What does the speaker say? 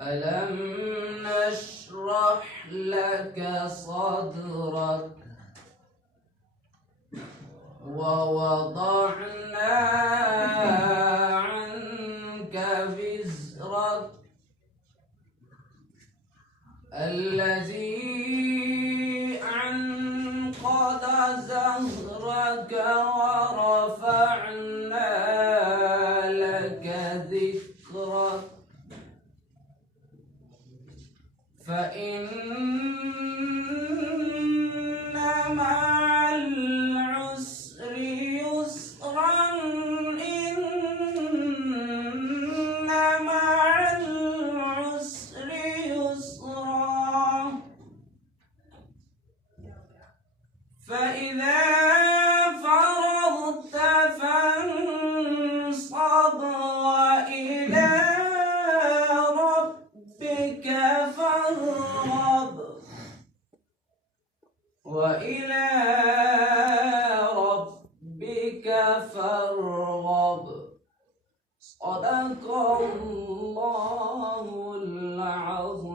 ألم نشرح لك صدرك ووضعنا عنك وزرك الذي أنقض ظهرك ورفعنا لك ذكرك فإن مع العسر يسرا إن مع العسر يسرا فإذا فرغت فانصب وإلى ربك فارغب وإلى ربك فارغب. صدق الله العظيم.